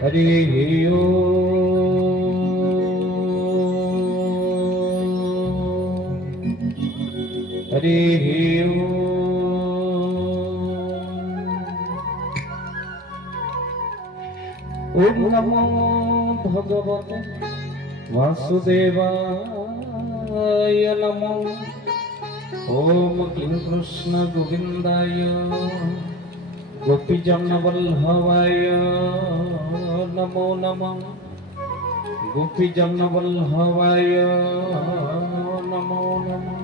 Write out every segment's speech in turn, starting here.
हरि हरि ओम नमो भगवते वासुदेवाय नमो ओम क्लीं कृष्ण गोविंदाय गोपीजन वल्लभाय नमो नमः गोपीजन वल्लभाय नमो नमः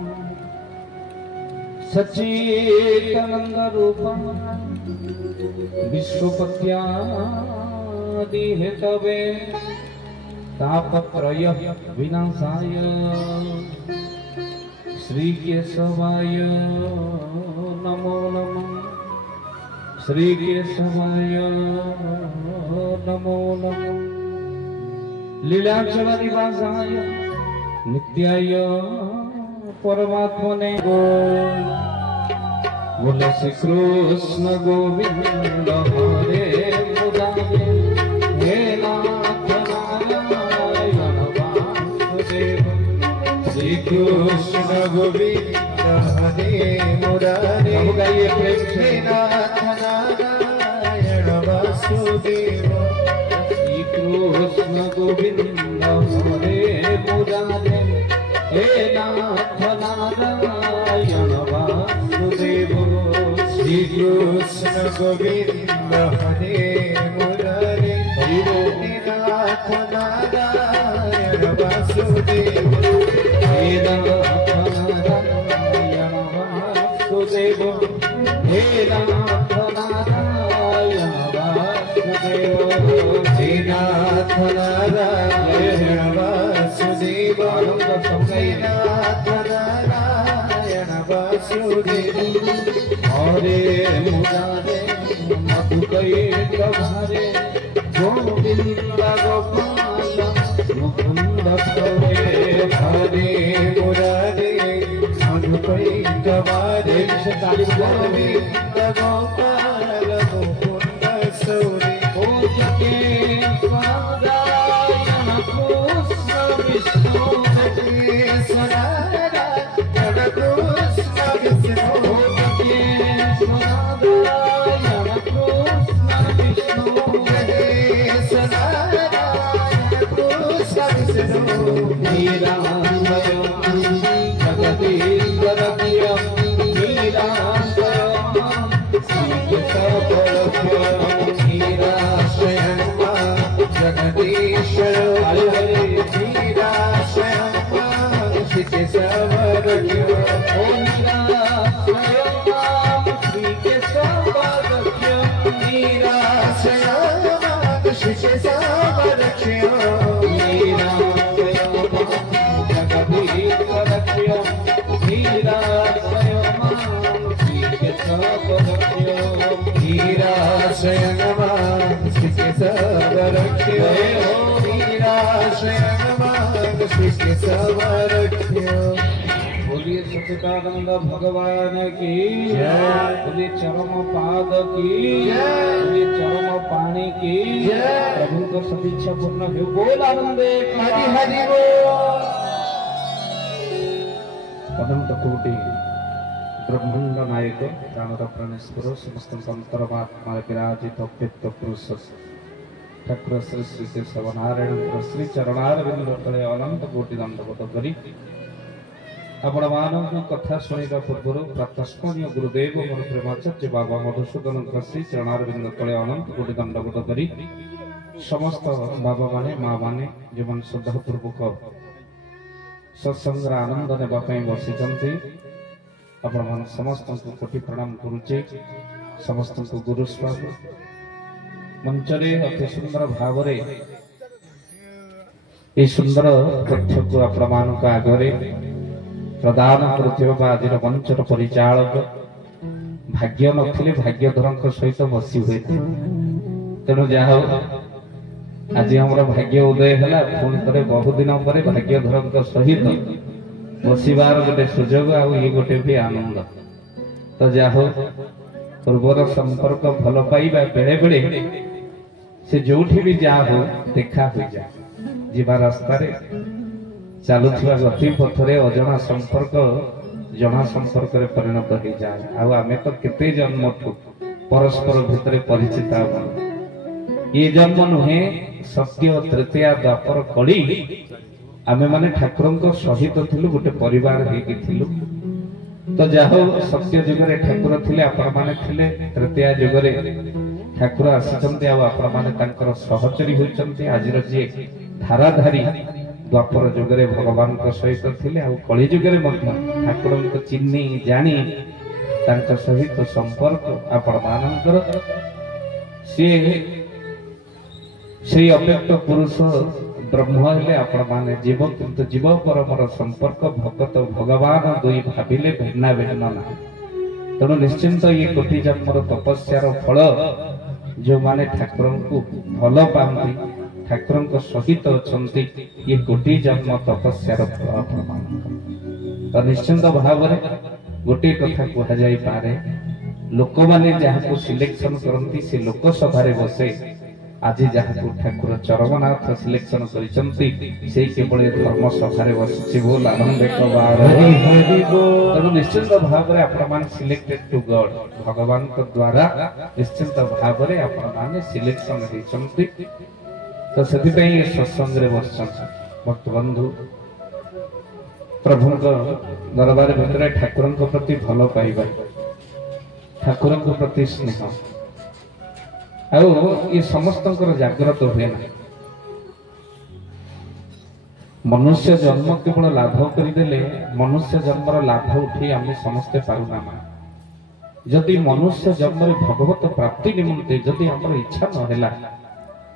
सच्चिदानंद रूपं विश्वपत्यादि हेतवे तापत्रय विनाशाय श्री केशवाय नमो नमः श्री केशवाय नमो नमः लीलाचल निवासाय नित्याय परमात्मने बोले श्री कृष्ण गोविंद हरे मुरारे हे नाथ नारायण वासुदेव श्री कृष्ण गोविंद हरे मुरारे हे नाथ नारायण वासुदेव श्री कृष्ण गोविंद हरे मुरारे हे नाथ नारायण वासुदेव श्री कृष्ण गोविंद हरे मुरारे हे नाथ नारायण वासुदेव हे नाथ नारायण वासुदेव हे नाथ नारायण वासुदेव हे नाथ नारायण वासुदेव हे नाथ नारायण वासुदेव हरे मुरारे मधुकैट भारे गोविंद गोपाल मुकुंद हरे हरे मुरारे मधुकैट भारे गोविंद गोपाल मुकुंद सौरे ओ जगे नारायण कृष्ण विष्णु नारायण कृष्ण विष्णु नारायण कृष्ण विष्णु नारायण कृष्ण विष्णु नीलांबर जगदीश्वर जगदीश्वर बोलिए सच्चिदानंद भगवान की बोलिए चरम पाद की बोलिए चरम पाणी की प्रभु को सदीक्षा पूर्ण हो बोल आनंदे हरि हरि अनंत कोटि ब्रह्मांड नायक प्राणर प्राणेश्वर समस्त अंतरात्मा विराजित व्यक्त पुरुष ठाकुर श्री श्री केशव नारायण श्री चरणारविंद तले अनंत कोटि दंडवत करी आपण मानव कथा शुणा पूर्व प्रातस्मरणीय गुरुदेव मोर प्रेमाचार्य बाबा मधुसूदन श्री चरणारविंद तले अनंत कोटि दंडवत करी समस्त बाबा माने माँ माने जो श्रद्धापूर्वक सत्संग आनंद ने बसी आपण समस्त कोटि प्रणाम करुचे समस्त गुरु स्वामी मंचरे अति सुंदर भाव सुंदर तथ्य को आपण आगे प्रदान करुवा आज मंचर परिचालक भाग्य नथिले भाग्यधर सहित बसी हुए तेणु जहा आज आम भाग्य उदय है पुणी थे बहुदिन पर भाग्यधर सहित बसबार गोटे सुजोग आई गोटे भी आनंद तो जाहो पूर्वर संपर्क भल पाइबा बेले बेले से जोठी भी जा हो देखा हो जाए जीवा रास्ता रे चलुवा गति पथरे अजना संपर्क जना संपर्क रे परिणत हो जाए आम तो केते जन्म परस्पर भितर परिचित ये जन्म नुहे सत्य तृतीया द्वापर कड़ी आमे माने ठाकुर सहित थिलु गोटे परिवार हेकि थिलु तो जाहो सत्य जुगरे ठाकुर थिले आपण माने थिले तृतीया जुगरे ठाकुर आसिचंती आ आपण माने तांकर सहचरी होइचंती आजिर जे धाराधारी द्वापर जुगरे भगवान को सहित थिले आ कली जुगरे मध्य ठाकुर को चिन्नी जानी तांकर सहित संपर्क आपण मानकर से अव्यक्त पुरुष ब्रह्म हेले आपण माने जीव किंतु जीव परमर संपर्क भगत भगवान दुई भाविले भिन्ना भिन्न ना तेणु निश्चिंत ये कोटि जन्मर तपस्यार फल जो माने ठाकुर को भल पाती ठाकुर को सहित अछंती ये कोटि जन्म तपस्यार फल आपण मान तो निश्चिंत भाव रे गोटे कथा कहा जाई पारे लोक माने जहा को सिलेक्शन करंती से लोकसभा रे बसे आज जहाँ ठाकुर चरमनाथ सिलेक्शन कर केवल धर्म सभा बस बोल आनंद तेणु निश्चिंत भाव में आपण सिलेक्टेड टू गॉड भगवान द्वारा निश्चिंत भाव में आपण सिलेक्शन होती तो से सत्संग बस भक्त बंधु प्रभु दरबार भितर ठाकुर प्रति भल पाइबा ठाकुर प्रति स्नेह ये समस्त जागृत हुए ना मनुष्य जन्म केवल लाभ करदेले मनुष्य जन्मर लाभ उठे आम समस्ते पारुना जदि मनुष्य जन्म भगवत प्राप्ति निमंते जदि आम इच्छा नहेला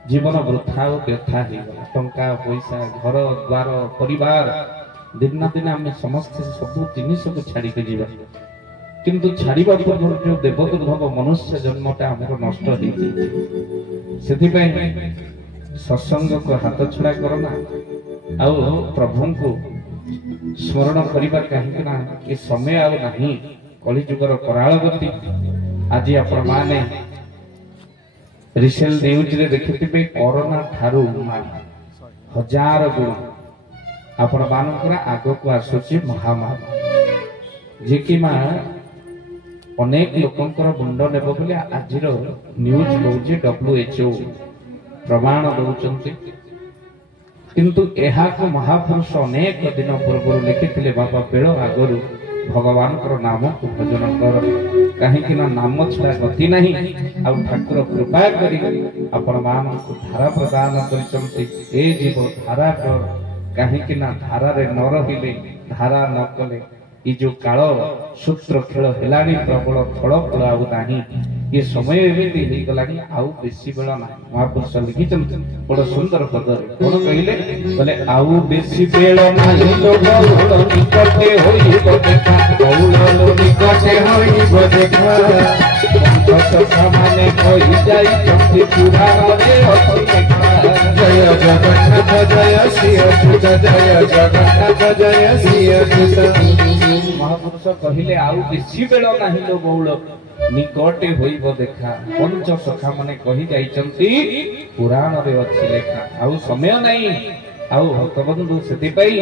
जीवन वृथा और व्यथा हो टंका पैसा घर द्वार परिवार दिन ना दिन आम समस्ते सब जिनिस को छाड़ी के जीवा किंतु छाड़िबा पूर्व जो देवदुर्लभ मनुष्य जन्मटा आमर नष्ट हो सत्संग को हाथ छड़ा करना आ प्रभु को स्मरण करने कहीं समय आउ नहीं कलिजुगर कराल गति आज आपण माने रिसेल न्यूज रे देखिथिबे कोरोना ठारू हजार गुण आपण मानकर आग को आसुची महामारी जे कि मां अनेक लोकंकर मुंड नेब बोले आज न्यूज कहूँ WHO प्रमाण दौरान किंतु यह महापुरुष अनेक दिन पूर्व लिखिते बाबा बेल आगर भगवान नाम को भजन कर कहीं नाम छड़ा गति नहीं आ ठाकुर कृपा कर धारा प्रदान कर जीव धारा कहीं धारा रे न रहिले धारा न कले ये जो काल सूत्र खेल हेलानी प्रबल फल फल आउ नहीं ये समय एमती हो गलानी आउ बेसी बेल ना महापुरुष लिखिछन बड़ सुंदर पद कौन कहले बोले आउ बेसी बेल नाही लोग निकटे होइबो देखा बहुलो निकटे होइबो देखा पंच माने कहि जाई चंदी पुराण रे अछि देखा जय जगन्नाथ जय श्री अच्युत जय जगन्नाथ जय श्री अच्युत महापुरुष कहले आउ बेसी बेल नाही लो बहुल निकटे होइबो देखा पंच सखा माने कहि जाइचंती पुराण रे अछि लेखा आउ समय नहीं आउ भक्तबंधु सेति पई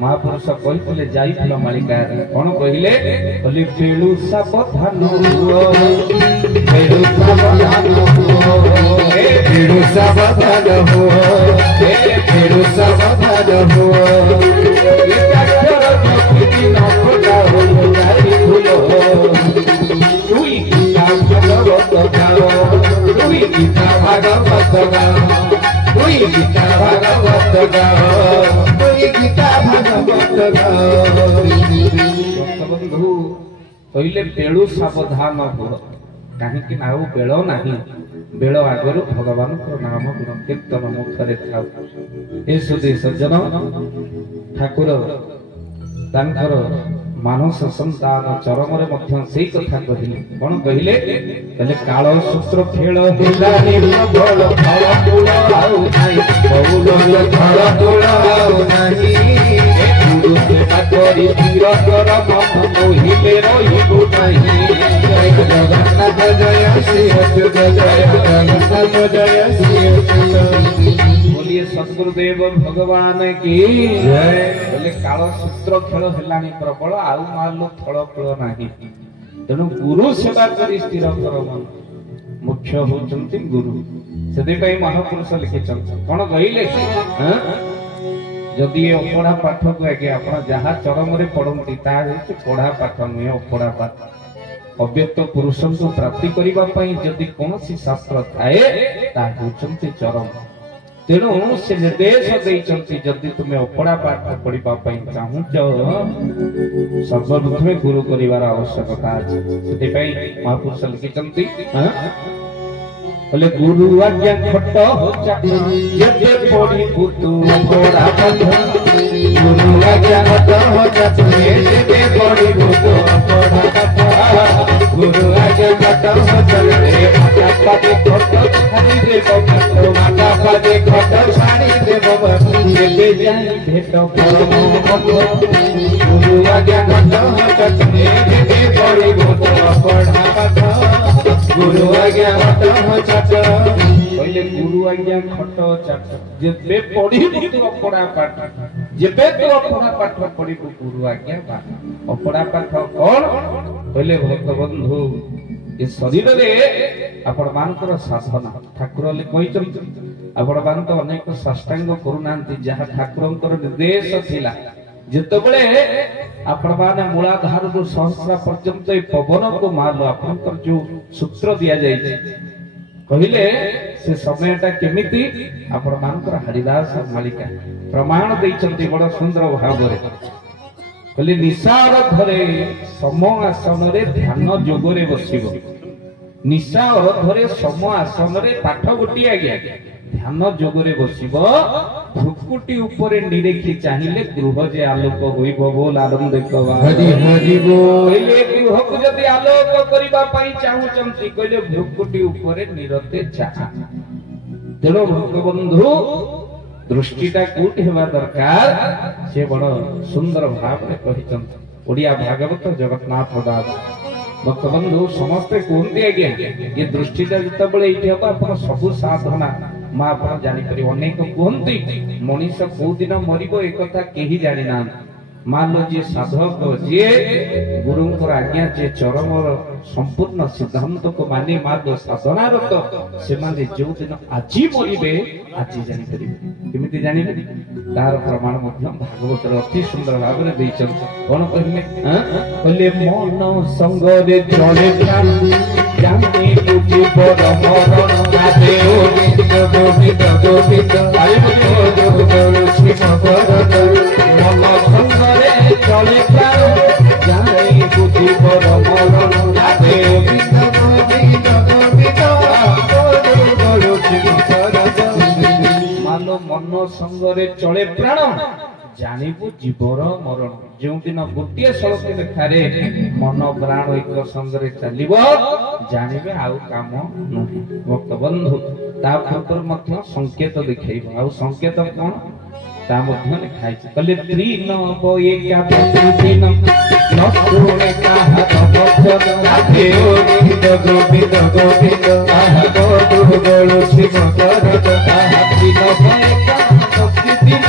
महापुरुष कहिले जाइथिल मालिका कोन कहिले बोली बेलु सावधान हुओ बेलु सावधान हुओ ए बेलु सावधान हुओ ए बेलु सावधान हुओ ये अक्षर जोति न खोला हो जाई भूलो तुई गीता भागवत गाओ तुई गीता भागवत गाओ तुई गीता भागवत गाओ तुई गीता भागवत गाओ बंधु कहले बेलु सावधान हो कहीं नाउ बेल नहीं बेल आगर भगवान नाम गुण कीर्तन मुखरे था ए सुधी सज्जन ठाकुर तांकर मानस संतान चरम रे मध्य सेई कथा कहिले कोन कहिले तले काळ सूत्र खेळ हेलानी प्रबल फल फूल आउ नाही बहुल फल फूल आउ नाही ए गुरु सेवा करी धीर कर मन मोहिले रहिबो नाही जय जगन्नाथ जय श्री अच्युत जय जगन्नाथ नाथ जय श्री अच्युत। बोलिए सद्गुरुदेव भगवान की जय। बोले काल सूत्र खेल हेलानी प्रबल आउ मालु फल फल नाही तेणु गुरु सेवा करी स्थिर कर मन मुख्य होचंती गुरु से महापुरुष लिखिछंती कौन कहले जदि ये अपढ़ा पाठ को आगे आप जहाँ चरम रे पढ़ती पढ़ा पाठ नुहे अपढ़ा पाठ अव्यक्त पुरुष को प्राप्ति करने जदि कौन शास्त्र थाए चरम तेणु से निर्देश देइचंती जदि तुम्हें अपढ़ा पाठ पढ़ापी चाहूच सर्वप्रथमे गुरु करार आवश्यकता अच्छे से महापुरुष लिखिछंती बोले गुरु आज्ञा खट जेते पड़ी पुतु पड़ा पाठ गुरु आज्ञा खट जेते पड़ी पुतु पड़ा पाठ गुरु आज्ञा खट जेते पादे खट छाड़ी देव माता पादे खट छाड़ी देव जेते जाई भेट परम गुरु आज्ञा खट जेते पड़ी पुतु पड़ा पाठ गुरु आज्ञा खट कहले गुरु आज्ञा खट चाट जेबे पढ़ी तू अपड़ा पाठ जेबे तू अपड़ा पाठ पढ़िबू गुरु आज्ञा पाठ अपड़ा पाठ कौन कहले भक्त बंधु ये शरीर रे आपण मानकर साधना ठाकुर ले कहिचंती आपण मान तो अनेक साष्टांग करूनांती जहा ठाकुरंकर निर्देश थिला जेतबेले आपण माने मूलाधार रु सहस्रा पर्यंत ए पवन को मारलो आपनकर जो सूत्र दिया जाय कहले से समयटा केमिति आपण मानकर हरिदास मालिका प्रमाण दैचंती बड़ सुंदर भाव रे कहले निसार धरे सम आसन रे ध्यान जोग रे बसिबो निशा धरे सम आसन रे पाठ गोटी आज्ञा ध्यान जोग रे बसिबो भ्रुकुटी ऊपर निरेखी चाहिए गृह जे आलोक होइबो बोल आनंद कवा हरि हरि बोल कहले गृह को जदि आलोक करिबा पई चाहूचंती कहले भ्रुकुटी ऊपर निरते चाह तेरो भक्त बंधु दृष्टिटा कोठी हेबा दरकार से बड़ सुंदर भाव रे कहिचंती ओडिया भागवत जगन्नाथ दास भक्त बंधु समस्ते कहते आज्ञा ये दृष्टिटा जतबेले एठी हबा अपन सबु साधना मां आप जानी पारे अनेक कहती मनीष को दिन मरिबो एक कथा केही जानि ना मान लो जे साधक जे गुरुंकर आज्ञा जे चरम संपूर्ण सिद्धांत को माने मार्ग साधनारत से माने जो दिन आजी मरिबे आजी जानि परिबे केमिति जानिबे तार प्रमाण मध्य भागवत अति सुंदर भाव रे दैछन कोन कहले कहले मन संग रे चले प्राण जाने बुझि पर मरण आदे ओ गोविंद गोविंद आई बोलो श्री भगवत मन संग रे चले प्राण जाने बुझि पर मरण आदे गोविंद गोविंद बोलो श्री भगवत मानो मन संग रे चले प्राण जानिबु जीवर मरण जो दिन गोटे सड़क देखारे मन प्राण एक संगे चलिबो जानिबे आउ काम नहीं भक्त बंधु ता ऊपर मध्य संकेत देखैबो आउ संकेत कोन ता मध्य लिखाइ छै कहले त्रिन एका प्रतिदिन नसुने काहा भक्त राधे ओ गोविंद गोविंद आहा गोदु गोलु शिव करत आहा त्रिन एका प्रतिदिन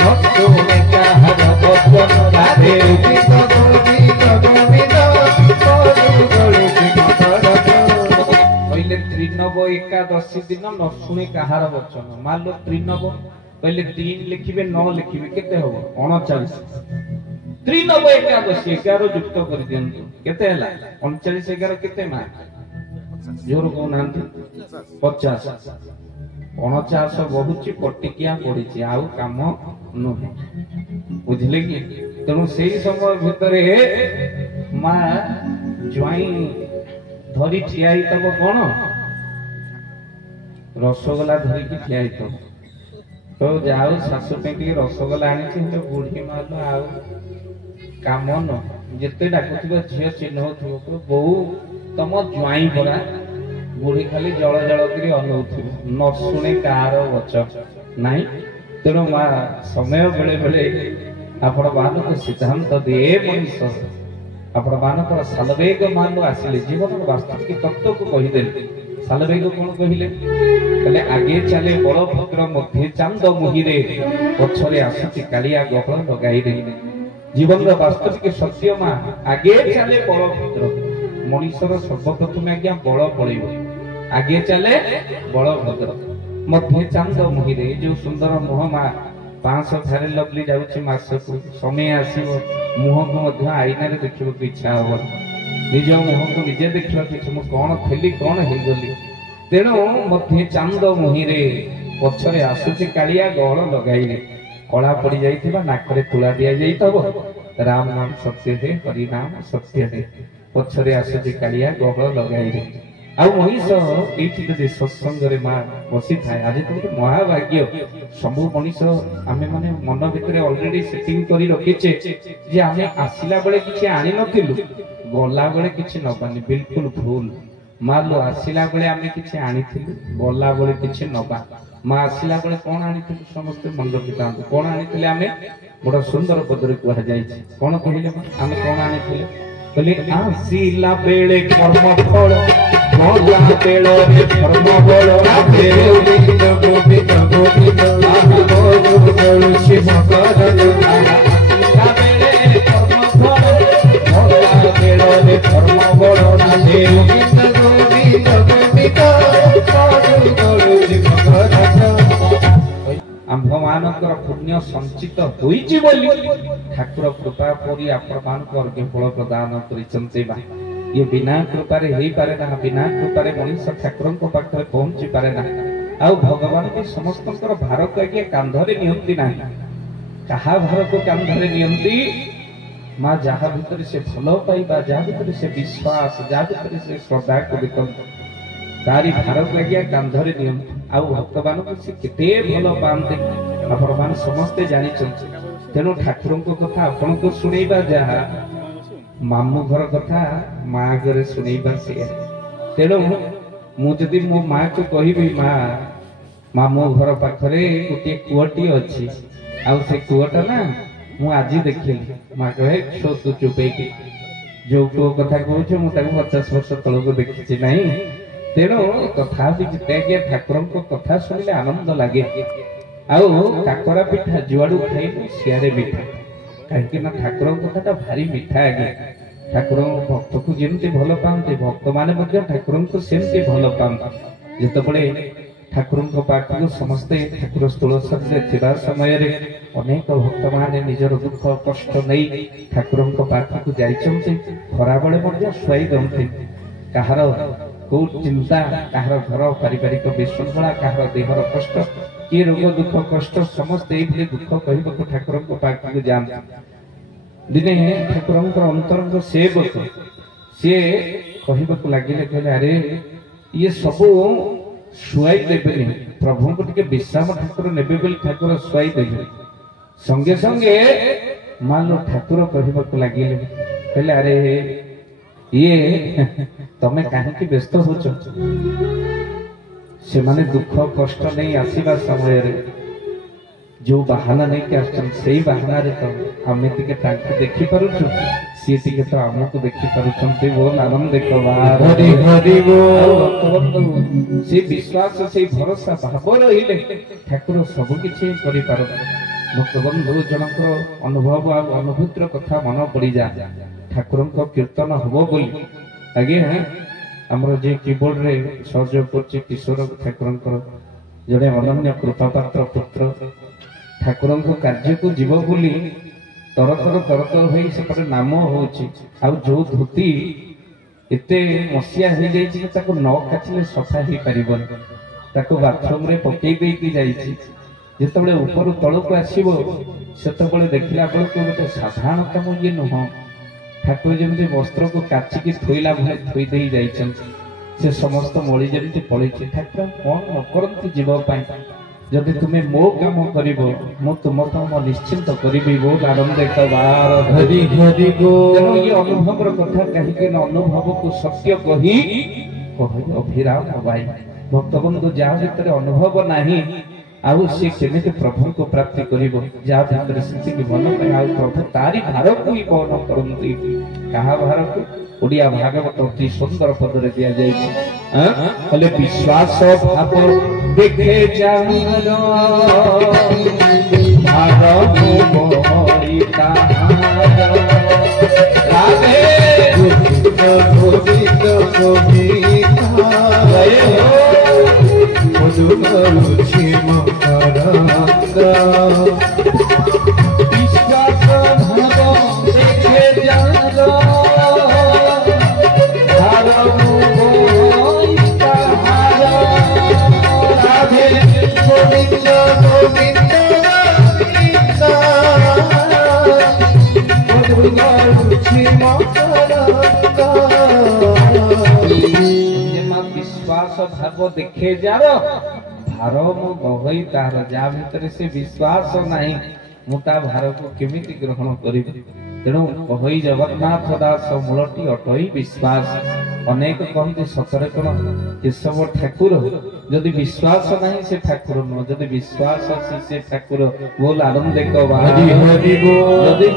नसुने काहा भक्त राधे गोविंद गोविंद गोदु गोलु शिव करत कहले त्रिनव एकादशी दिन नसुने काहार वचन मान लो त्रिनव कहले 3 लिखिबे 9 लिखिबे केते होबो 39 त्रिनव एकादशी 11 युक्त कर दियंतु केते हला 39 11 केते मा जोर को नांती 50 49 बहुची पटिकिया पड़ीची आउ काम नहे बुझले कि तेणु सेही समय भितरे मा ज्वाई धरी ठियाई तब कोन रसगोला धरी की ठियाई तब तो जाओ सासु पे रसगोला आनी बुढ़ी मालो आउ काम न जिते डाकुथिबो झियो चिन्ह होथिबो बहु तम ज्वाई परा बुढ़ी खाली जल जल करी अनौथिबो न सुने कार वचन नाही तेणु मां समय बेले बेले आपण मानक सिद्धांत दे मनीष आपण मानक सालवेग मान आसिले जीवन वास्तविक तत्व को कहिदेले ସାଲବେଗ କଣ କହିଲେ କହିଲେ ଆଗେ ଚାଲେ ବଳଭଦ୍ର ମଧ୍ୟ ଚାନ୍ଦ ମୁହିଁରେ ପଛରେ ଆସୁଛି କାଳିଆ ଗହଳ ଲଗାଇରେ ଜୀବନର ବାସ୍ତବିକ ସତ୍ୟ ମା ଆଗେ ଚାଲେ ବଳଭଦ୍ର ମଣିଷର ସର୍ବପ୍ରଥମେ ଆଜ୍ଞା ବଳ ପଳେଇବ ଆଗେ ଚାଲେ ବଳଭଦ୍ର ମଧ୍ୟ ଚାନ୍ଦ ମୁହିଁରେ ଯୋଉ ସୁନ୍ଦର ମୁହଁ ମା 500 ଧାରେ ଲଗଲି ଯାଉଛି ମାସକୁ ସମୟ ଆସିବ ମୁହଁକୁ ମଧ୍ୟ ଆଇନାରେ ଦେଖିବାକୁ ଇଚ୍ଛା ହବ ନିଜ ମୁହଁକୁ ନିଜେ ଦେଖିବାକୁ ଇଚ୍ଛା ମୁଁ କଣ ଥିଲି କଣ ହେଇଗଲି ତେଣୁ ମଧ୍ୟ ଚାନ୍ଦ ମୁହିଁରେ ପଛରେ ଆସୁଛି କାଳିଆ ଗହଳ ଲଗାଇଲେ କଳା ପଡି ଯାଇଥିବା ନାକରେ ତୁଳା ଦିଆଯାଇଥିବ ରାମ ନାମ ସତ୍ୟ ଦେ ହରି ନାମ ସତ୍ୟ ଦେ ପଛରେ ଆସୁଛି କାଳିଆ ଗହଳ ଲଗାଇଲେ ଆଉ ମଣିଷ ଏଇଠି ଯଦି ସତ୍ସଙ୍ଗରେ ମା ବସିଥାଏ ଆଜି ତ ଗୋଟେ ମହାଭାଗ୍ୟ ସବୁ ମଣିଷ ଆମେ ମାନେ ମନ ଭିତରେ ଅଲରେଡି ସେଟିଂ କରି ରଖିଛେ ଯେ ଆମେ ଆସିଲା ବେଳେ କିଛି ଆଣିନଥିଲୁ ଗଲା ବେଳେ କିଛି ନବାନି ବିଲକୁଲ ଭୁଲ ମା ଲୋ ଆସିଲା ବେଳେ ଆମେ କିଛି ଆଣିଥିଲୁ ଗଲା ବେଳେ କିଛି ନବା ମା ଆସିଲା ବେଳେ କଣ ଆଣିଥିଲୁ ସମସ୍ତେ ମନେ ରଖିଥାନ୍ତୁ କଣ ଆଣିଥିଲେ ଆମେ ବଡ ସୁନ୍ଦର ପଦରେ କୁହାଯାଇଛି କଣ କହିଲେ ଆମେ କଣ ଆଣିଥିଲେ କହିଲେ ଆସିଲା ବେଳେ କର୍ମ ଫଳ ଗଲା ବେଳରେ ଧର୍ମ ବଳ ଗୋବିନ୍ଦ ଗୋବିନ୍ଦ ଗୋବିନ୍ଦ ଶିବ ଆସିଲା ବେଳେ କର୍ମ ଫଳ ଗଲା ବେଳରେ ଧର୍ମ ବଳ ଗୋବିନ୍ଦ ଗୋବିନ୍ଦ ଆମ୍ଭମାନଙ୍କର ପୁଣ୍ୟ ସଞ୍ଚିତ ହୋଇଛି ବୋଲି ଠାକୁର କୃପା କରି ଆପଣମାନଙ୍କୁ ଅର୍ଘ୍ୟ ଫଳ ପ୍ରଦାନ କରିଛନ୍ତି ଇଏ ବିନା କୃପାରେ ହେଇପାରେ ନା ବିନା କୃପାରେ ମଣିଷ ଠାକୁରଙ୍କ ପାଖରେ ପହଞ୍ଚି ପାରେ ନା ଆଉ ଭଗବାନ ବି ସମସ୍ତଙ୍କର ଭାରକୁ ଆଜ୍ଞା କାନ୍ଧରେ ନିଅନ୍ତି ନାହିଁ କାହା ଭାରକୁ କାନ୍ଧରେ ନିଅନ୍ତି ମା ଯାହା ଭିତରେ ସେ ଭଲ ପାଇବା ଯାହା ଭିତରେ ସେ ବିଶ୍ୱାସ ଯାହା ଭିତରେ ସେ ଶ୍ରଦ୍ଧାକୁ ଦେଖନ୍ତି ତାରି ଭାରକୁ ଆଜ୍ଞା କାନ୍ଧରେ ନିଅନ୍ତି ଆଉ ଭକ୍ତମାନଙ୍କୁ ସେ କେତେ ଭଲ ପାଆନ୍ତି ଆପଣମାନେ ସମସ୍ତେ ଜାଣିଛନ୍ତି ତେଣୁ ଠାକୁରଙ୍କ କଥା ଆପଣଙ୍କୁ ଶୁଣେଇବା ଯାହା ମାମୁଁ ଘର କଥା ମା ଆଗରେ ଶୁଣେଇବା ସେଇଆ ତେଣୁ ମୁଁ ଯଦି ମୋ ମାକୁ କହିବି ମା ମାମୁଁ ଘର ପାଖରେ ଗୋଟିଏ କୂଅଟି ଅଛି ଆଉ ସେ କୂଅଟା ନା ମୁଁ ଆଜି ଦେଖିଲି ମା କହେ ତୁ ଚୁପେଇକି ଯୋଉ କୂଅ କଥା କହୁଛୁ ମୁଁ ତାକୁ 50 ବର୍ଷ ତଳକୁ ଦେଖିଛି ନାହିଁ ତେଣୁ ତଥାପି ଯେତେ ଆଜ୍ଞା ଠାକୁରଙ୍କ କଥା ଶୁଣିଲେ ଆନନ୍ଦ ଲାଗେ ଆଉ କାକରା ପିଠା ଯୁଆଡୁ ଖାଇବୁ ସିଆଡେ ମିଠା କାହିଁକି ନା ଠାକୁରଙ୍କ କଥାଟା ଭାରି ମିଠା ଆଜ୍ଞା ଠାକୁରଙ୍କ ଭକ୍ତକୁ ଯେମିତି ଭଲ ପାଆନ୍ତି ଭକ୍ତମାନେ ମଧ୍ୟ ଠାକୁରଙ୍କୁ ସେମିତି ଭଲ ପାଆନ୍ତି ଯେତେବେଳେ ଠାକୁରଙ୍କ ପାଖକୁ ସମସ୍ତେ ଠାକୁର ସ୍ଥୂଳସରରେ ଥିବା ସମୟରେ ଅନେକ ଭକ୍ତମାନେ ନିଜର ଦୁଃଖ କଷ୍ଟ ନେଇ ଠାକୁରଙ୍କ ପାଖକୁ ଯାଇଛନ୍ତି ଖରାବେଳେ ମଧ୍ୟ ଶୁଆଇ ଦଉଛନ୍ତି କାହାର କୋଉ ଚିନ୍ତା କାହାର ଘର ପାରିବାରିକ ବିଶୃଙ୍ଖଳା କାହାର ଦେହର କଷ୍ଟ କିଏ ରୋଗ ଦୁଃଖ କଷ୍ଟ ସମସ୍ତେ ଏଇଭଳି ଦୁଃଖ କହିବାକୁ ଠାକୁରଙ୍କ ପାଖକୁ ଯାଆନ୍ତି ଦିନେ ଠାକୁରଙ୍କର ଅନ୍ତରଙ୍ଗ ସେବକ ସିଏ କହିବାକୁ ଲାଗିଲେ କହିଲେ ଆରେ ଇଏ ସବୁ ଶୁଆଇ ଦେବେନି ପ୍ରଭୁଙ୍କୁ ଟିକେ ବିଶ୍ରାମ ଠାକୁର ନେବେ ବୋଲି ଠାକୁର ଶୁଆଇ ଦେବେ ସଙ୍ଗେ ସଙ୍ଗେ ମାଲୋ ଠାକୁର କହିବାକୁ ଲାଗିଲେ କହିଲେ ଆରେ ଇଏ ତମେ କାହିଁକି ବ୍ୟସ୍ତ ହଉଛ ସେମାନେ ଦୁଃଖ କଷ୍ଟ ନେଇ ଆସିବା ସମୟରେ ଯୋଉ ବାହାନା ନେଇକି ଆସୁଛନ୍ତି ସେଇ ବାହାନାରେ ତ ଆମେ ଟିକେ ତାଙ୍କୁ ଦେଖିପାରୁଛୁ ସିଏ ଟିକେ ତ ଆମକୁ ଦେଖିପାରୁଛନ୍ତି ବୋଲ ଆନନ୍ଦ ସେ ବିଶ୍ୱାସ ସେଇ ଭରସା ଭାବ ରହିଲେ ଠାକୁର ସବୁ କିଛି କରିପାରନ୍ତି ଭକ୍ତବନ୍ଧୁ ଜଣଙ୍କର ଅନୁଭବ ଆଉ ଅନୁଭୂତିର କଥା ମନ ପଡିଯାଏ ଠାକୁରଙ୍କ କୀର୍ତ୍ତନ ହବ ବୋଲି ଆଜ୍ଞା ଆମର ଯେ କିବୋର୍ଡରେ ସହଯୋଗ କରୁଛି କିଶୋର ଠାକୁରଙ୍କର ଜଣେ ଅନନ୍ୟ କୃପାପାତ୍ର ପୁତ୍ର ଠାକୁରଙ୍କ କାର୍ଯ୍ୟକୁ ଯିବ ବୋଲି ତରତର ହୋଇ ସେପଟେ ନାମ ହଉଛି ଆଉ ଯୋଉ ଧୋତି ଏତେ ମସିଆ ହେଇଯାଇଛି ଯେ ତାକୁ ନ କାଚିଲେ ସଫା ହେଇପାରିବନି ତାକୁ ବାଥରୁମରେ ପକେଇ ଦେଇକି ଯାଇଛି ଯେତେବେଳେ ଉପରୁ ତଳକୁ ଆସିବ ସେତେବେଳେ ଦେଖିଲା ବେଳକୁ ଗୋଟେ ସାଧାରଣ କାମ ଇଏ ନୁହଁ ଠାକୁର ଯେମିତି ବସ୍ତ୍ରକୁ କାଚିକି ଥୋଇଲା ଭଳି ଥୋଇ ଦେଇ ଯାଇଛନ୍ତି ସେ ସମସ୍ତ ମଳି ଯେମିତି ପଳେଇଛି ଠାକୁର କଣ ନ କରନ୍ତି ଯିବ ପାଇଁ ଯଦି ତୁମେ ମୋ କାମ କରିବ ମୁଁ ତୁମ କାମ ନିଶ୍ଚିନ୍ତ କରିବି ବହୁତ ଆନନ୍ଦ ଇଏ ଅନୁଭବର କଥା କାହିଁକି ନା ଅନୁଭବକୁ ସତ୍ୟ କହି ଅଭିରାମ ଭାଇ ଭକ୍ତବନ୍ଧୁ ଯାହା ଭିତରେ ଅନୁଭବ ନାହିଁ ଆଉ ସେ କେମିତି ପ୍ରଭୁଙ୍କୁ ପ୍ରାପ୍ତି କରିବ ଯାହା ଭିତରେ ସେତିକି ଭଲ ପାଏ ଆଉ ପ୍ରଭୁ ତାରି ଭାରକୁ ହିଁ ବହନ କରନ୍ତି କାହା ଭାରକୁ ଓଡିଆ ଭାଗବତ ଅତି ସୁନ୍ଦର ପଦରେ ଦିଆଯାଇଛି बोले विश्वास भाव देखे जार भार मोहि ताहार राधे गोविंद गोविंद जय हो मधुरुचि मकरंद विश्वास भाव देखे जार भार मोहि ताहार राधे गोविंद गोविंद मधुरुचि मकरंद विश्वास भाव देखे जार भार मो गहई तार जा भितर से विश्वास नहीं मुता भार को केमिति ग्रहण करिबे तेणु गहई जगन्नाथ दास मूलटी अटई विश्वास अनेक कहते सतरे कौन केशव ठाकुर जदि विश्वास नहीं से ठाकुर नुह जदि विश्वास अच्छी से ठाकुर बोल आनंद जदि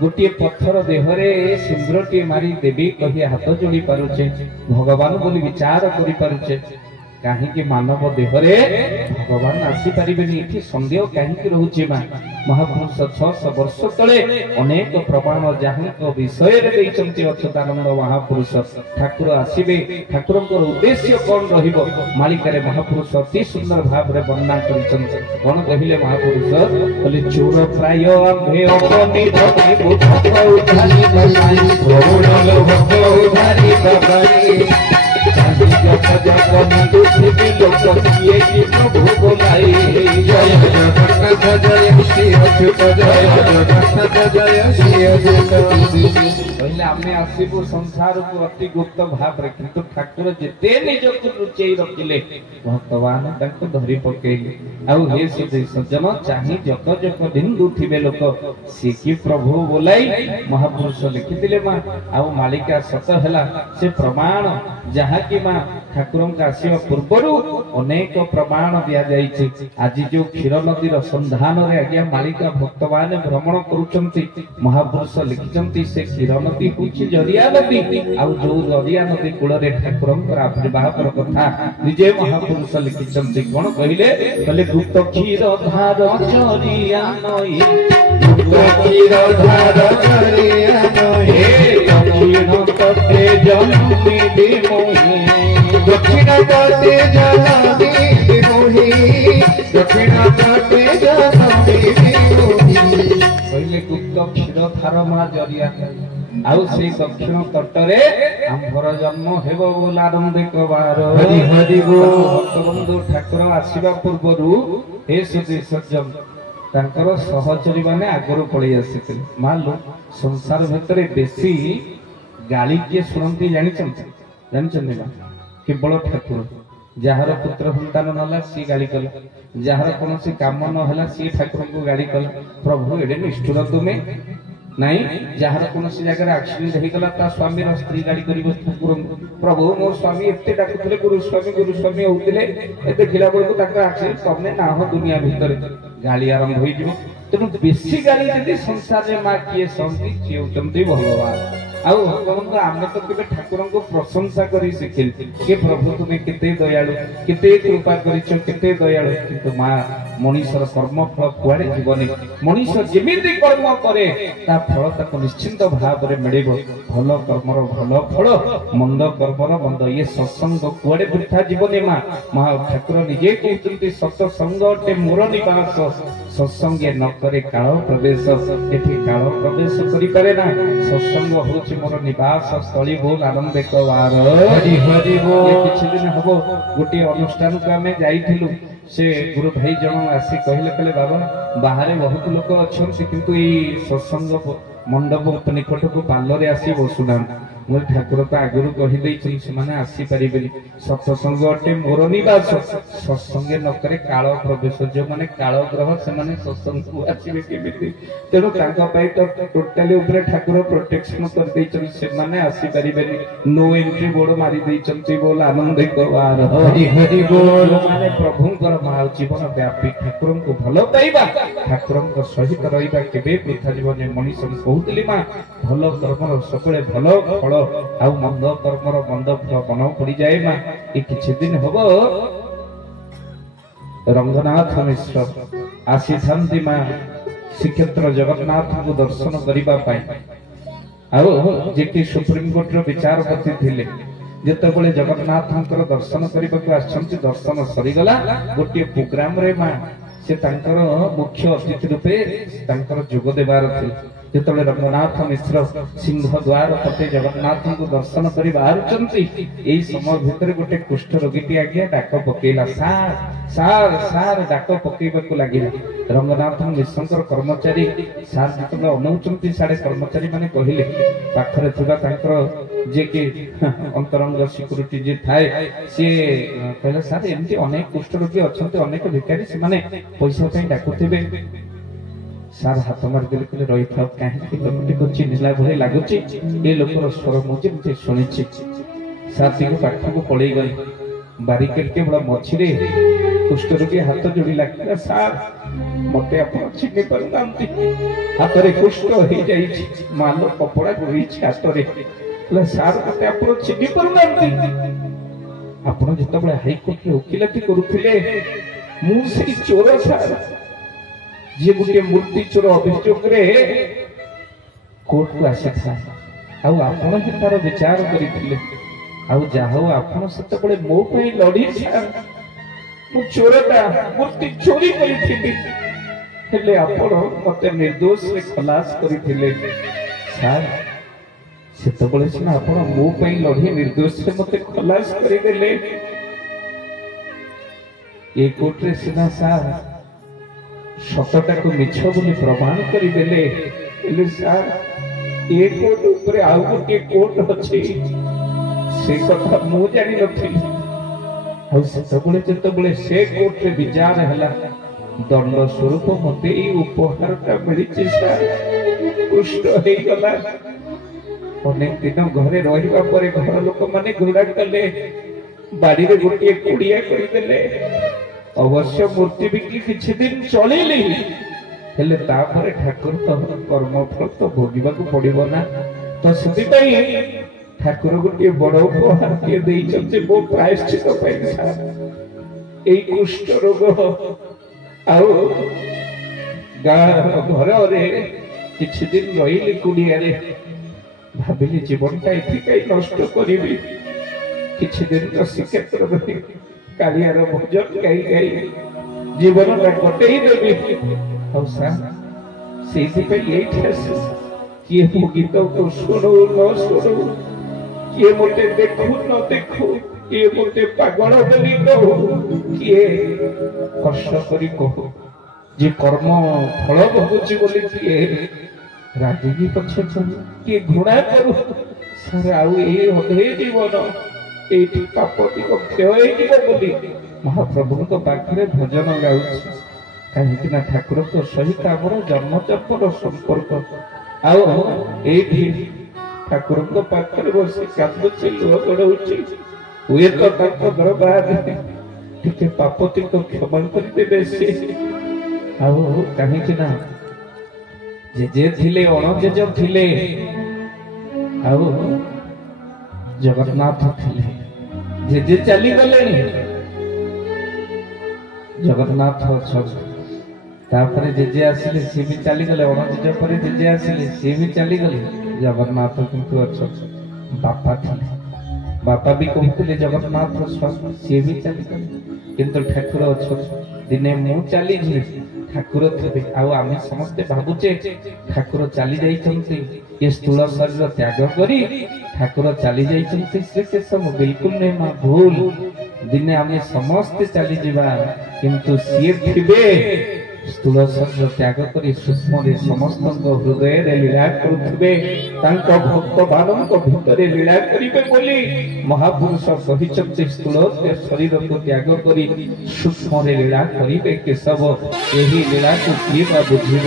गोटे पत्थर देहरे सिंदूरटी मारी देवी कही हाथ जोड़ी पारुचे भगवान बोली विचार करि पारुचे कहीं मानव देहरे भगवान आसी पारे सन्देह कहीं रोचे माँ महापुरुष 600 वर्ष तले अनेक प्रमाण जहाँ विषय अच्युतानंद महापुरुष ठाकुर आसबे ठाकुर उद्देश्य कौन रलिकार महापुरुष अति सुंदर भाव में वर्णना कर कौन कहले महापुरुष बोले चोर प्राय आमे आसबू संसार को अति गुप्त भाव किंतु ठाकुर जिते निज को लुचई रखिले भगवान धरी पकेले हे सज्जन चाहे जत जक हिंदू थे लोक सी कि प्रभु बोलाई महापुरुष लिखिले माँ आउ मालिका सत है से प्रमाण जहाँ कि माँ ठाकुर आसवा पूर्वर अनेक प्रमाण दि जाइए आज जो क्षीर नदी सन्धान आज्ञा मालिका भक्त मान भ्रमण करुँच महापुरुष लिखिं से क्षीर नदी हूँ जरिया नदी आउ जो जरिया नदी कूल ठाकुर आविर्भाव कथा निजे महापुरुष लिखिं कौन कहले कहले गुप्त क्षीर धार जरिया नई क्षीर धार जरिया दक्षिण तटे जन्मी मोहि दक्षिण तटे जन्मी मोहि दक्षिण तटे जन्मी मोहि कहले गुप्त क्षीर धार माँ जरिया आउ से दक्षिण तटरे आंभर जन्म हेब बोल आनंद कबार हरि हरि बोल भक्तबंधु ठाकुर आसीबा पूर्वर हे सुधी सज्जन तांकर सहचरी माने आगरु पळी आसीथिले मालूम संसार भितर बेसी गाली किए शुणती जानी केवल ठाकुर जार पुत्र सन्तान नाला सी गाली कला जार कौन काम ना सी ठाकुर को गाली कला प्रभु एडे निष्ठुर तुमे नहीं जार कौन जगह एक्सीडेंट होगा स्वामी स्त्री गाड़ी कर ठाकुर प्रभु मो स्वामी एत डाकुले गुरुस्वामी होते देखला बेलू एक्सीडेंट तमें ना हो दुनिया भितर गाली आरंभ हो तेणु बेसी गाली जब संसार में माँ किए सहती सी होती भगवान आउ भगवान आम तो के ठाकुर को प्रशंसा करी शिखिल के प्रभु तुम्हें केते दयालु केते कृपा करिछ केते दयालु किंतु माँ मनीषर कर्म फल कुआड़े जीवनी मनीष जेमिति कर्म करे ता फल ताको निश्चिंत भाव में मिलिबो भल कर्मर भल फल मंद कर्मर मंद ये सत्संग कुआड़े वृथा जीवनी माँ महा ठाकुर निजे कहते सत्संग अटे मोर निवास सत्संगे न करे काल प्रवेश एठी काल प्रवेश करि पारे ना सत्संग होछि मोर निवास स्थली बोल आनंद कबार हरि हरि बोल किछि दिन हबो गोटे अनुष्ठान को आमे जाइथिलु से गुरु भाई जन आसी कहले कहले बाबा बाहर बहुत लोक अच्छे किंतु ये सत्संग मंडप निकट को पार्लर आसी बसुना मोर ठाकुर तो आगुरी कहीदे आसीपारे सत्संग अटे मोर निवास सत्संगे नकरे काल प्रवेश जो मैंने काल ग्रह से सत्संग को आसवे केमी तेणु तो टोटाली ठाकुर प्रोटेक्शन कर आसीपारे नो एंट्री बोर्ड मारी बोल आनंद मैंने प्रभुंर जीवन व्यापी ठाकुर को भल पाइबा ଠାକୁରଙ୍କ ସହିତ ରହିବା କେବେ ବୃଥା ଜୀବନ ମଣିଷ କହୁଥିଲି ମା ଭଲ କର୍ମର ସବୁବେଳେ ଭଲ ଫଳ ଆଉ ମନ୍ଦ କର୍ମର ମନ୍ଦ ଫଳ ମନ ପଡିଯାଏ ମା। ଏ କିଛି ଦିନ ହବ ରଙ୍ଗନାଥ ମିଶ୍ର ଆସିଥାନ୍ତି ମା ଶ୍ରୀକ୍ଷେତ୍ର ଜଗନ୍ନାଥଙ୍କୁ ଦର୍ଶନ କରିବା ପାଇଁ। ଆଉ ଯେକି ସୁପ୍ରିମକୋର୍ଟର ବିଚାରପତି ଥିଲେ ଯେତେବେଳେ ଜଗନ୍ନାଥଙ୍କର ଦର୍ଶନ କରିବାକୁ ଆସିଛନ୍ତି ଦର୍ଶନ ସରିଗଲା ଗୋଟିଏ ପ୍ରୋଗ୍ରାମରେ ମା ସେ ତାଙ୍କର ମୁଖ୍ୟ ଅତିଥି ରୂପେ ତାଙ୍କର ଯୋଗ ଦେବାର ଥିଲା। ଯେତେବେଳେ ରଙ୍ଗନାଥ ମିଶ୍ର ସିଂହ ଦ୍ୱାର ପଟେ ଜଗନ୍ନାଥଙ୍କୁ ଦର୍ଶନ କରି ବାହାରୁଛନ୍ତି ଏଇ ସମୟ ଭିତରେ ଗୋଟେ କୁଷ୍ଠ ରୋଗୀଟି ଆଜ୍ଞା ଡାକ ପକେଇଲା ସାର୍ ସାର୍ ସାର୍ ଡାକ ପକେଇବାକୁ ଲାଗିଲା। ରଙ୍ଗନାଥ ମିଶ୍ରଙ୍କର କର୍ମଚାରୀ ସାର୍ ଯେତେବେଳେ ଅନଉଛନ୍ତି ସାଡେ କର୍ମଚାରୀ ମାନେ କହିଲେ ପାଖରେ ଥିବା ତାଙ୍କର ଯେ କି ଅନ୍ତରଙ୍ଗ ସିକ୍ୟୁରିଟି ଯେ ଥାଏ ସିଏ କହିଲେ ସାର୍ ଏମିତି ଅନେକ କୁଷ୍ଠ ରୋଗୀ ଅଛନ୍ତି ଅନେକ ଭିକାରୀ ସେମାନେ ପଇସା ପାଇଁ ଡାକୁଥିବେ। ସାର୍ ହାତ ମାରିଦେଲେ କହିଲେ ରହିଥାଉ କାହିଁକି ଲୋକଟିକୁ ଚିହ୍ନିଲା ଭଳି ଲାଗୁଛି ଏ ଲୋକର ସ୍ୱର ମୁଁ ଯେମିତି ଶୁଣିଛି। ସାର୍ ଟିକେ ପାଖକୁ ପଳେଇ ଗଲେ ବାରିକେଡ କେବଳ ମଝିରେ କୁଷ୍ଠ ରୋଗୀ ହାତ ଯୋଡ଼ିଲା ସାର୍ ମତେ ଆପଣ ଚିହ୍ନି ପାରୁନାହାନ୍ତି ହାତରେ କୁଷ୍ଠ ହେଇଯାଇଛି ମାଲ କପଡା ରହିଛି ହାତରେ ସାର୍ ମତେ ଆପଣ ଚିହ୍ନି ପାରୁନାହାନ୍ତି ଆପଣ ଯେତେବେଳେ ହାଇକୋର୍ଟରେ ଓକିଲାତି କରୁଥିଲେ ମୁଁ ସେଇ ଚୋର ସାର୍ ଯିଏ ଗୋଟିଏ ମୂର୍ତ୍ତି ଚୋର ଅଭିଯୋଗରେ କୋର୍ଟକୁ ଆସିଥାଏ ଆଉ ଆପଣ ହିଁ ତାର ବିଚାର କରିଥିଲେ। ଆଉ ଯାହା ହଉ ଆପଣ ସେତେବେଳେ ମୋ ପାଇଁ ଲଢି ସାର୍ ମୁଁ ଚୋରଟା ମୂର୍ତ୍ତି ଚୋରି କରିଥିଲି ହେଲେ ଆପଣ ମତେ ନିର୍ଦ୍ଦୋଷରେ ଖଲାସ କରିଥିଲେ। ସାର୍ ସେତେବେଳେ ସିନା ଆପଣ ମୋ ପାଇଁ ଲଢି ନିର୍ଦ୍ଦୋଷରେ ମତେ ଖଲାସ କରିଦେଲେ ଏ କୋର୍ଟରେ ସିନା ସାର୍ ସତଟାକୁ ମିଛ ବୋଲି ପ୍ରମାଣ କରିଦେଲେ ହେଲେ ସାର୍ ଏ କୋର୍ଟ ଉପରେ ଆଉ ଗୋଟିଏ କୋର୍ଟ ଅଛି ସେ କଥା ମୁଁ ଜାଣିନଥିଲି। ଆଉ ସେତେବେଳେ ଯେତେବେଳେ ସେ କୋର୍ଟରେ ବିଚାର ହେଲା ଦଣ୍ଡ ସ୍ୱରୂପ ମତେ ଏଇ ଉପହାରଟା ମିଳିଛି ସାର୍ କୁଷ୍ଠ ହେଇଗଲା। ଅନେକ ଦିନ ଘରେ ରହିବା ପରେ ଘର ଲୋକମାନେ ଘୋଡ଼ା କଲେ ବାଡିରେ ଗୋଟିଏ କୁଡିଆ କରିଦେଲେ ଅବଶ୍ୟ ମୂର୍ତ୍ତି ବିକି କିଛି ଦିନ ଚଳିଲି ହେଲେ ତାପରେ ଠାକୁର କର୍ମଫଳ ତ ଭୋଗିବାକୁ ପଡିବ ନା ତ ସେଥିପାଇଁ ଠାକୁର ଗୋଟିଏ ବଡ ଉପହାରଟିଏ ଦେଇଛନ୍ତି ମୋ ପ୍ରାୟଶ୍ଚିତ ପାଇଁ ସାର୍ ଏଇ କୁଷ୍ଠ ରୋଗ। ଆଉ ଗାଁ ଘରରେ କିଛି ଦିନ ରହିଲି କୁଡିଆରେ ଭାବିଲି ଜୀବନଟା ଏଥିପାଇଁ ନଷ୍ଟ କରିବି କିଛି ଦିନ ତ ଶ୍ରୀକ୍ଷେତ୍ରରେ କାଳିଆର ଭଜନ ଗାଇ ଗାଇ ଜୀବନଟା କଟେଇ ଦେବି। ଆଉ ସାର୍ ସେଇଥିପାଇଁ ଏଇଠି ଆସି କିଏ ମୋ ଗୀତକୁ ଶୁଣୁ ନ ଶୁଣୁ କିଏ ମତେ ଦେଖୁ ନ ଦେଖୁ କିଏ ମତେ ପାଗଳ ବୋଲି କହୁ କିଏ କଷ୍ଟ କରି କହୁ ଯେ କର୍ମ ଫଳ ଭୋଗୁଛି ବୋଲି କିଏ ରାଗିକି ପଛେ କିଏ ଘୃଣା କରୁ ସାର୍ ଆଉ ଏଇ ଅଧେ ଜୀବନ ଏଇଠି ପାପ ଦିଗ କ୍ଷୟ ହେଇଯିବ ବୋଲି ମହାପ୍ରଭୁଙ୍କ ପାଖରେ ଭଜନ ଗାଉଛି କାହିଁକି ନା ଠାକୁରଙ୍କ ସହିତ ଆମର ଜନ୍ମ ଜନ୍ମର ସମ୍ପର୍କ। ଆଉ ଏଇଠି ଠାକୁରଙ୍କ ପାଖରେ ବସି କାନ୍ଦୁଛି ଲୁହ ଗଡଉଛି ହୁଏତ ତାଙ୍କ ଦରବାରରେ ଟିକେ ପାପତିକ କ୍ଷମା କରିଦେବେ ସେ। ଆଉ କାହିଁକି ନା ଜେଜେ ଥିଲେ ଅଣଜେଜ ଥିଲେ ଆଉ ଜଗନ୍ନାଥ ଥିଲେ ଜେଜେ ଚାଲିଗଲେଣି ଜଗନ୍ନାଥ ଅଛନ୍ତି ତାପରେ ଜେଜେ ଆସିଲେ ସିଏ ବି ଚାଲିଗଲେ ଅଣଜେଜ ପରେ ଜେଜେ ଆସିଲେ ସିଏ ବି ଚାଲିଗଲେ ଜଗନ୍ନାଥ କିନ୍ତୁ ଅଛନ୍ତି। ବାପା ଥିଲେ ବାପା ବି କହୁଥିଲେ ଜଗନ୍ନାଥ ସିଏ ବି ଚାଲିଗଲେ କିନ୍ତୁ ଠାକୁର ଅଛନ୍ତି ଦିନେ ମୁଁ ଚାଲିଯିବି ଠାକୁର ଥିବେ। ଆଉ ଆମେ ସମସ୍ତେ ଭାବୁଛେ ଠାକୁର ଚାଲି ଯାଇଛନ୍ତି ଏ ସ୍ଥୂଳ ଶରୀର ତ୍ୟାଗ କରି ଠାକୁର ଚାଲି ଯାଇଛନ୍ତି ସେ ସବୁ ବିଲକୁଲ ନୁହେଁ ମା ଭୁଲ। ଦିନେ ଆମେ ସମସ୍ତେ ଚାଲିଯିବା କିନ୍ତୁ ସିଏ ଥିବେ ସ୍ଥୂଳ ଶରୀର ତ୍ୟାଗ କରି ସୂକ୍ଷ୍ମରେ ସମସ୍ତଙ୍କ ହୃଦୟରେ ଲୀଳା କରୁଥିବେ ତାଙ୍କ ଭକ୍ତ ମାନଙ୍କ ଭିତରେ ଲୀଳା କରିବେ ବୋଲି ମହାପୁରୁଷ କହିଛନ୍ତି। ସ୍ଥୂଳ ଶରୀରକୁ ତ୍ୟାଗ କରି ସୂକ୍ଷ୍ମରେ ଲୀଳା କରିବେ କେଶବ ଏହି ଲୀଳାକୁ କିଏ ବା ବୁଝିବ।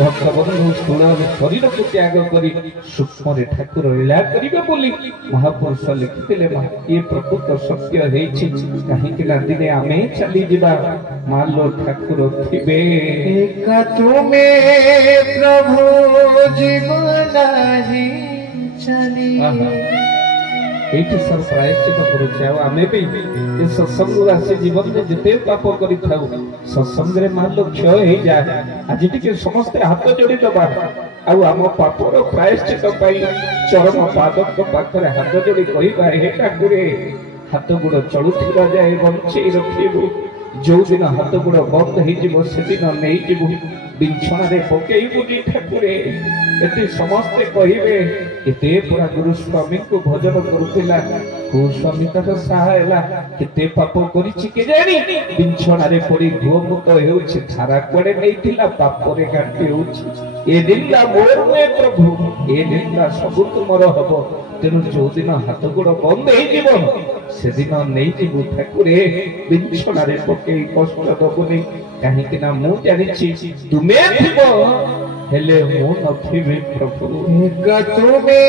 भक्त बंधु स्थूल शरीर को त्याग करी सूक्ष्म ठाकुर लीला करिबे बोली महापुरुष लिखिथिले ये प्रकृत सत्य हेछि काहेकि ना दिने आमे चली जिबा मालो ठाकुर थिबे एका तुमे प्रभु जीवन ही चली एठी सब प्रायश्चित करूछे आ आमे भी ए सत्संग राशि जीवन में जते पाप करि थाउ सत्संग रे मालो क्षय हे जाय आज टिके समस्त हाथ जोड़ी दबा आ हम पापर प्रायश्चित पई चरम पादक पाखरे हाथ जोड़ी कहिबा हे ठाकुरे हाथ गुड़ चलुथिबा जाय बंचै रखिबु जो दिन हाथ गुड़ बंद हो जीव से दिन नहीं जीवु बिछण रे पकेइबु नी ठाकुरे एते समस्ते कहिबे एते पूरा गुरु स्वामी को भजन करुथिला को स्वामी का सहायला केते पाप करिछि के जानी बिछण रे पड़ी गोमुत हेउछि धारा कोडे नैथिला पाप रे काटी हेउछि ए दिनला मोर में प्रभु ए दिनला सब तुमर हबो तेनु जो दिन हाथ गुड़ बंद हो जीवन से दिन नहीं जीवु ठाकुरे बिछण रे पकेइ कष्ट दबुनी काहेकि ना मु जानिछि तुमे थिबो हेले मु नथिबे प्रभु एका तुमे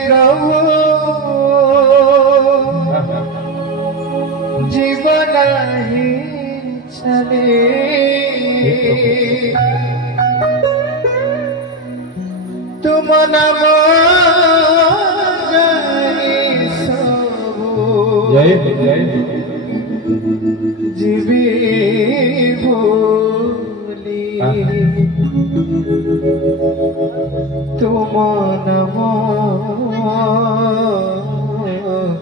प्रभु जीवन ही चले तुम नाम गाई सबु जय जय जीवी बोली तुम नाम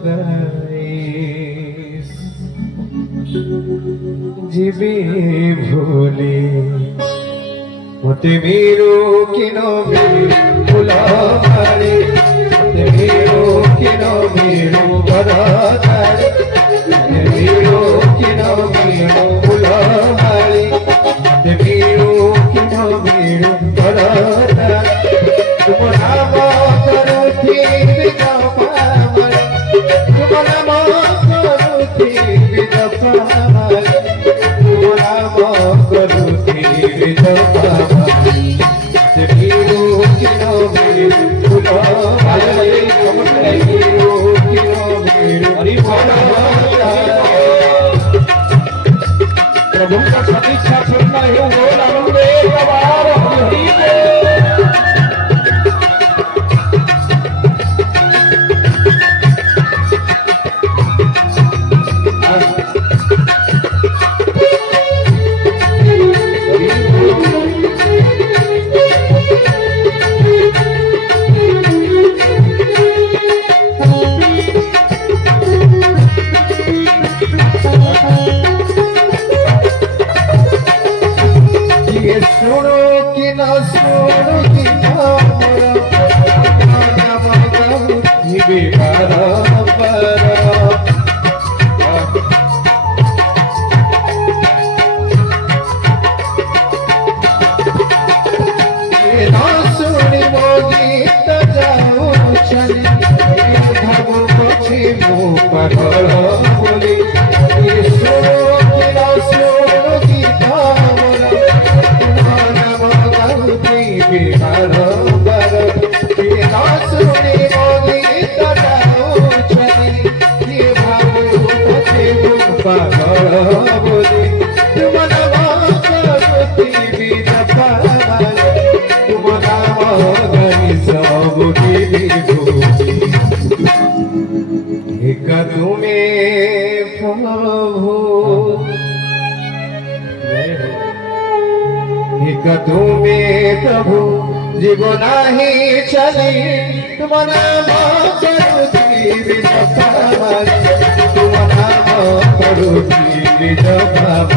गाई जीवी भोली मते मेरो किनो भुला मारे मते मेरो किनो मेरो बरादारे मते मेरो किनो मेरो भुला मारे मते मेरो किनो मेरो बरादारे तुम नाम करो थी पावरे तुम नाम करो थी पावरे तुम नाम करो थी पावरे प्रभु का सतीक्षा सुनना है बोल आनंदे कबार हरि प्रभु जीवन ही चले तुम नाम करो तुम नाम करो